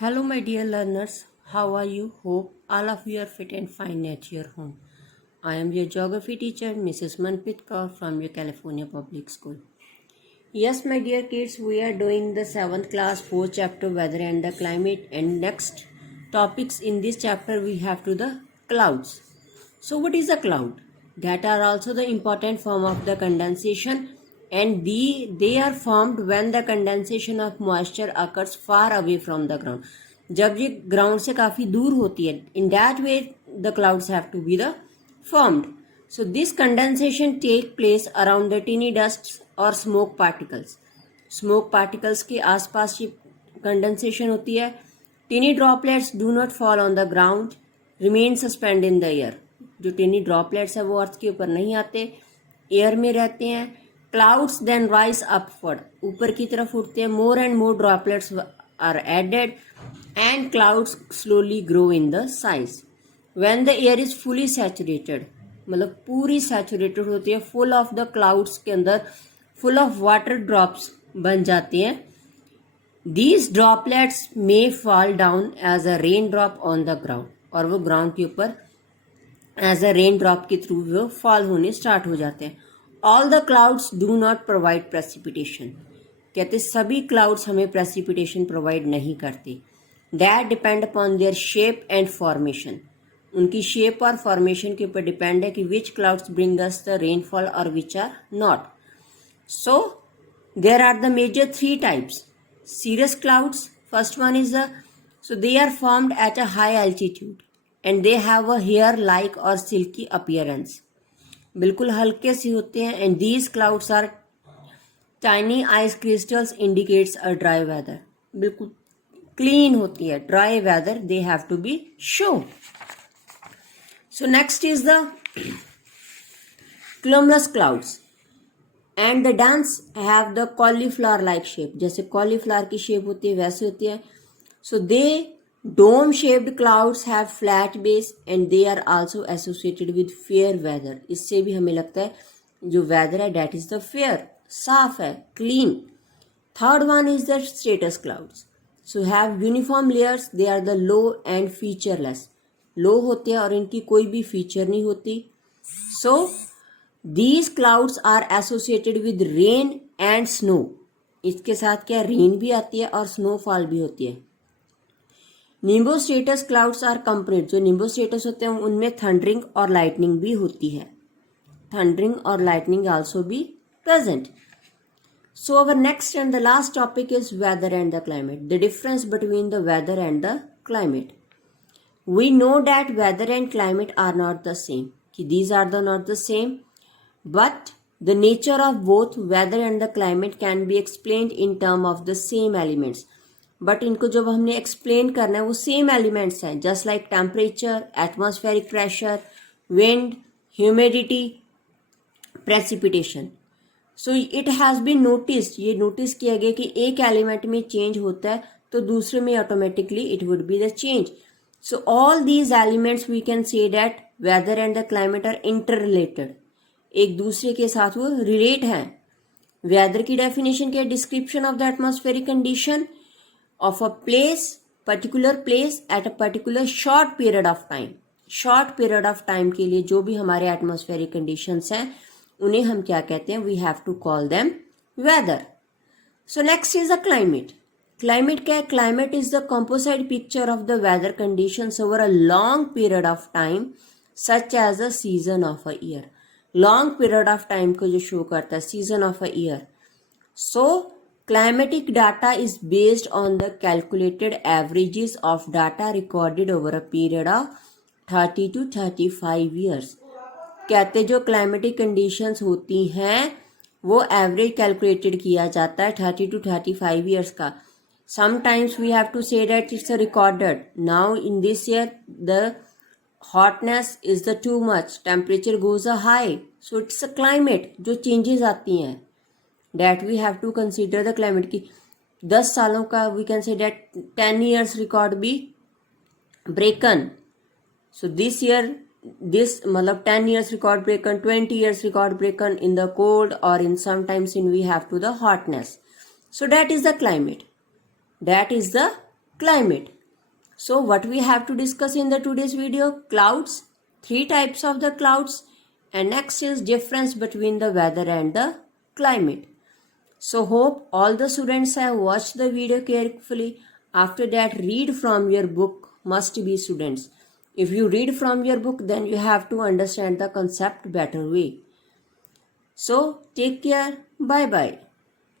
Hello, my dear learners. How are you? Hope all of you are fit and fine at your home. I am your geography teacher, Mrs. Manpreet Kaur from your California Public School. Yes, my dear kids, we are doing the 7th class 4th chapter weather and the climate, and next topics in this chapter we have to the clouds. So what is a cloud? That are also the important form of the condensation, and they are formed when the condensation of moisture occurs far away from the ground. जब ये ground से काफी दूर होती है, in that way the clouds have to be the formed. So this condensation take place around the tiny dusts or smoke particles. Smoke particles के आसपास ये condensation होती है. Tiny droplets do not fall on the ground, remain suspended in the air. जो Teni droplets है वो अर्थ के ऊपर नहीं आते, एयर में रहते हैं. क्लाउड्स देन राइज अपवर्ड, ऊपर की तरफ उठते हैं. More and more droplets are added and clouds slowly grow in the size. When the air is fully saturated, मतलब पूरी सैचुरेटेड होती है, फुल ऑफ द क्लाउड्स के अंदर फुल ऑफ वाटर ड्रॉप्स बन जाते हैं. These droplets may fall down as a rain drop on the ground, और वो ग्राउंड के ऊपर एज अ रेन ड्रॉप के थ्रू वो फॉल होने स्टार्ट हो जाते हैं. All the clouds do not provide precipitation, कहते सभी क्लाउड्स हमें प्रेसिपिटेशन प्रोवाइड नहीं करते. That depend upon their shape and formation, उनकी शेप और फॉर्मेशन के ऊपर डिपेंड है कि which clouds bring us the rainfall और which are not. So there are the major 3 types. cirrus clouds, first one is so they are formed at a high altitude and they have a hair like or silky appearance, बिल्कुल हल्के से होते हैं. and these clouds are tiny ice crystals, indicates a dry weather, बिल्कुल clean होती है. dry weather they have to be show. so next is the cumulus clouds and the dense have the cauliflower like shape, जैसे cauliflower की shape होती है वैसे होती है. so they dome shaped clouds have flat base and they are also associated with fair weather. इससे भी हमें लगता है जो weather है that is the fair, साफ है, clean. third one is the stratus clouds, so have uniform layers, they are the low and featureless. low होते हैं और इनकी कोई भी feature नहीं होती. so These clouds are associated with rain and snow. इसके साथ क्या रेन भी आती है और स्नोफॉल भी होती है. निम्बोस्ट्रेटस क्लाउड्स आर कंप्लीट, जो निम्बोस्ट्रेटस होते हैं उनमें थंडरिंग और लाइटनिंग भी होती है. थंडरिंग और lightning also be present. So our next and the last topic is weather and the climate, the difference between the weather and the climate. We know that weather and climate are not the same, कि these are the not the same. But the nature of both weather and the climate can be explained in terms of the same elements. But इनको जब हमने explain करना है वो same elements हैं, just like temperature, atmospheric pressure, wind, humidity, precipitation. So it has been noticed, ये notice किया गया कि एक element में change होता है तो दूसरे में automatically it would be the change. So all these elements we can say that weather and the climate are interrelated. एक दूसरे के साथ वो रिलेट हैं. वेदर की डेफिनेशन क्या है? Description of the atmospheric condition of a place, particular place at a particular short period of time. Short period of time के लिए जो भी हमारे एटमॉस्फेरिक कंडीशंस हैं उन्हें हम क्या कहते हैं? We have to call them weather. So next is the climate. Climate क्या है? Climate is the composite picture of the weather conditions over a long period of time such as a season of a year. Long period of time को जो show करता है, season of a year. So climatic data is based on the calculated averages of data recorded over a period of 30 to 35 years. कहते जो climatic conditions होती हैं वो average calculated किया जाता है 30 to 35 ईयर्स का. Sometimes we have to say that it's recorded. Now in this year the hotness is the too much, temperature goes a high, so it's a climate जो changes आती हैं that we have to consider the climate की. 10 सालों का we can say that 10 years record be broken. so this year this मतलब 10 years record broken, 20 years record broken in the cold or in sometimes in we have to the hotness. so that is the climate, that is the climate. So what we have to discuss in the today's video? Clouds, 3 types of the clouds, and next is difference between the weather and the climate. So hope all the students have watched the video carefully. After that, read from your book, must be students. If you read from your book, then you have to understand the concept better way. So take care. Bye bye.